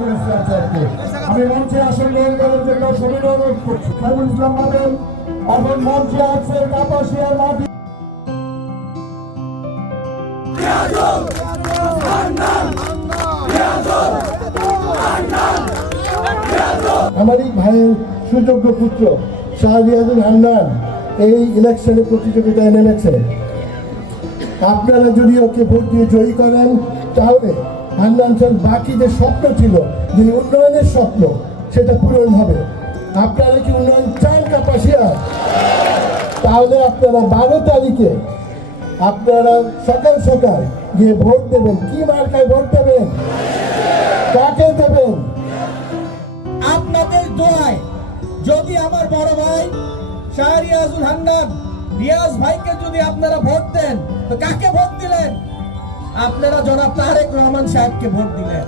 আজকে আমি মঞ্চে আসন গ্রহণ করার জন্য সবিনয় অনুরোধ করছি ইসলাম মাদেন এখন মঞ্চে আছে মাটি আমারই ভাইয়ের সুযোগ্য পুত্র শাহরিয়াজুল হান্নান এই ইলেকশনে প্রতিযোগিতায় নেমেছে। আপনারা যদি ওকে ভোট দিয়ে জয়ী করেন তাহলে হান্নান বাকি যে স্বপ্ন ছিল যে উন্নয়নের স্বপ্ন, সেটা পূরণ হবে। আপনারা কি উন্নয়ন চান, কাপাসিয়া? তাহলে আপনারা বারো তারিখে আপনারা সকাল সকাল গিয়ে ভোট দেবেন। কি মার্কায় ভোট দেবেন? কাকে দেবেন? আপনাদের দোয়ায় যদি আমার বড় ভাই শাহরিয়াজুল হান্নান, রিয়াজ ভাইকে যদি আপনারা ভোট দেন, তো কাকে ভোট দিলেন? আপনারা জনাব তারেক রহমান সাহেবকে ভোট দিলেন।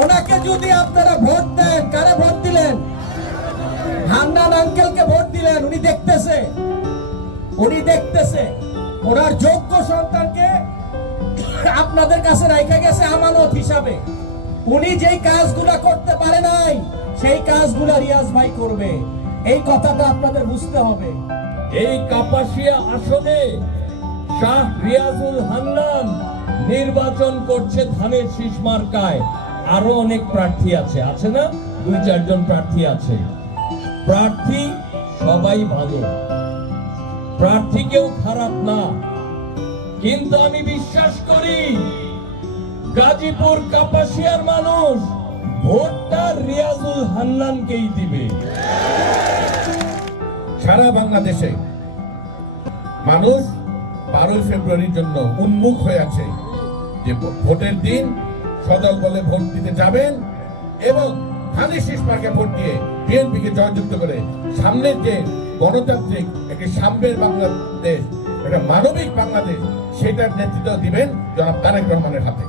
ওনাকে যদি আপনারা ভোট দেন, কারে ভোট দিলেন? হান্নান আঙ্কেলকে ভোট দিলেন, উনি দেখতেছে। উনি দেখতেছে। ওনার যোগ্য সন্তানকে আপনাদের কাছে রাখা গেছে আমানত হিসাবে। উনি যেই কাজগুলা করতে পারে নাই, সেই কাজগুলা রিয়াজ ভাই করবে। এই কথাটা আপনাদের বুঝতে হবে। এই কাপাসিয়া আসনে শাহ রিয়াজুল হান্নান নির্বাচন করছে ধানের শীষ মার্কায়। আরও অনেক প্রার্থী আছে। আছে না? দুই, চারজন প্রার্থী আছে। প্রার্থী সবাই ভালো। প্রার্থী কেউ খারাপ না। কিন্তু আমি বিশ্বাস করি, গাজীপুর কাপাসিয়ার মানুষ ভোটটা রিয়াজুল হান্নানকেই দিবে। সারা বাংলাদেশে মানুষ বারোই ফেব্রুয়ারির জন্য উন্মুখ হয়ে আছে যে ভোটের দিন সদল বলে ভোট দিতে যাবেন এবং ধানের শীষ মার্কে ভোট দিয়ে বিএনপিকে জয়যুক্ত করে সামনের যে গণতান্ত্রিক একটি সাম্যের বাংলাদেশ, একটা মানবিক বাংলাদেশ, সেটার নেতৃত্ব দিবেন জনাব তারেক রহমানের হাতে।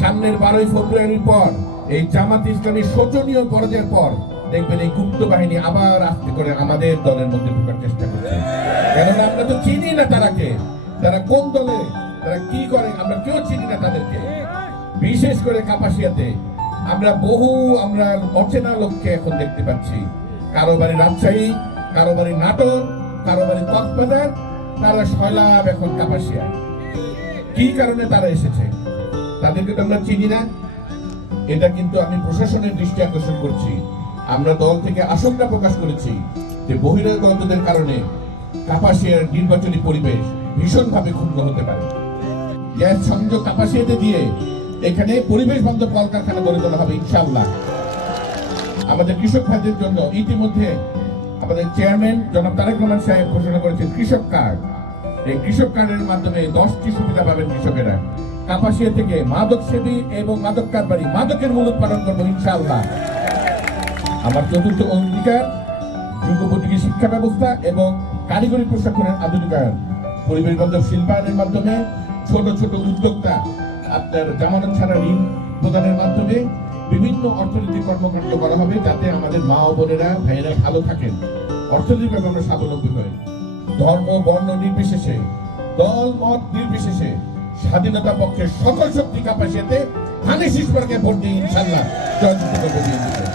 সামনের বারোই ফেব্রুয়ারির পর এই জামাত ইসলামী শোচনীয় পরাজয়ের পর দেখবেন এই গুপ্ত বাহিনী আবার আস্তে করে আমাদের দলের মধ্যে ঢোকার চেষ্টা করছে। কেননা আমরা তো চিনি না তারাকে। তারা কোন দলে? তারা কি করে? আমরা কেউ চিনি না তাদেরকে। বিশেষ করে কাপাসিয়াতে। আমরা বহু আমরা অচেনা লোককে এখন দেখতে পাচ্ছি। কারও বাড়ি রাজশাহী কারও বাড়ি নাটোর কারও বাড়ি কক্সবাজার, তারা সয়লাভ এখন কাপাসিয়া কি কারণে তারা এসেছে? তাদেরকে তো আমরা চিনি না। এটা কিন্তু আমি প্রশাসনের দৃষ্টি আকর্ষণ করছি। আমরা দল থেকে আশঙ্কা প্রকাশ করেছি যে বহিরাগতদের কারণে কাপাসিয়ার নির্বাচনী পরিবেশ ভীষণভাবে ক্ষুণ্ণ হতে পারে। গ্যাস সংযোগ কাপাসিয়াতে দিয়ে এখানে পরিবেশ বান্ধব কলকারখানা গড়ে তোলা হবে ইনশাআল্লাহ। আমাদের কৃষক ভাইদের জন্য ইতিমধ্যে আমাদের চেয়ারম্যান জনাব তারেক রহমান সাহেব ঘোষণা করেছেন কৃষক কার্ড। এই কৃষক কার্ডের মাধ্যমে দশটি সুবিধা পাবেন কৃষকেরা। কাপাসিয়া থেকে মাদক সেবী এবং মাদক কারবারি মাদকের মূল উৎপাদন করব ইনশাআল্লাহ। আমার চতুর্থ অঙ্গীকার যুগোপযোগী শিক্ষা ব্যবস্থা এবং কারিগরি প্রশিক্ষণের আধুনিকায়ন। পরিবেশ বান্ধব শিল্পায়নের মাধ্যমে ছোট ছোট উদ্যোক্তা আপনার জামানত ছাড়া ঋণ প্রদানের মাধ্যমে বিভিন্ন অর্থনৈতিক কর্মকাণ্ড করা হবে যাতে আমাদের মা ও বোনেরা, ভাইয়েরা ভালো থাকেন। অর্থনৈতিকভাবে আমরা স্বাবলম্বী হই ধর্ম, বর্ণ নির্বিশেষে, দল, মত নির্বিশেষে স্বাধীনতা পক্ষের সকল শক্তি কাপাসিয়াতে ধানের শীষ ভোট দিয়ে ইনশাল্লাহ জয়যুক্ত বিএনপিকে।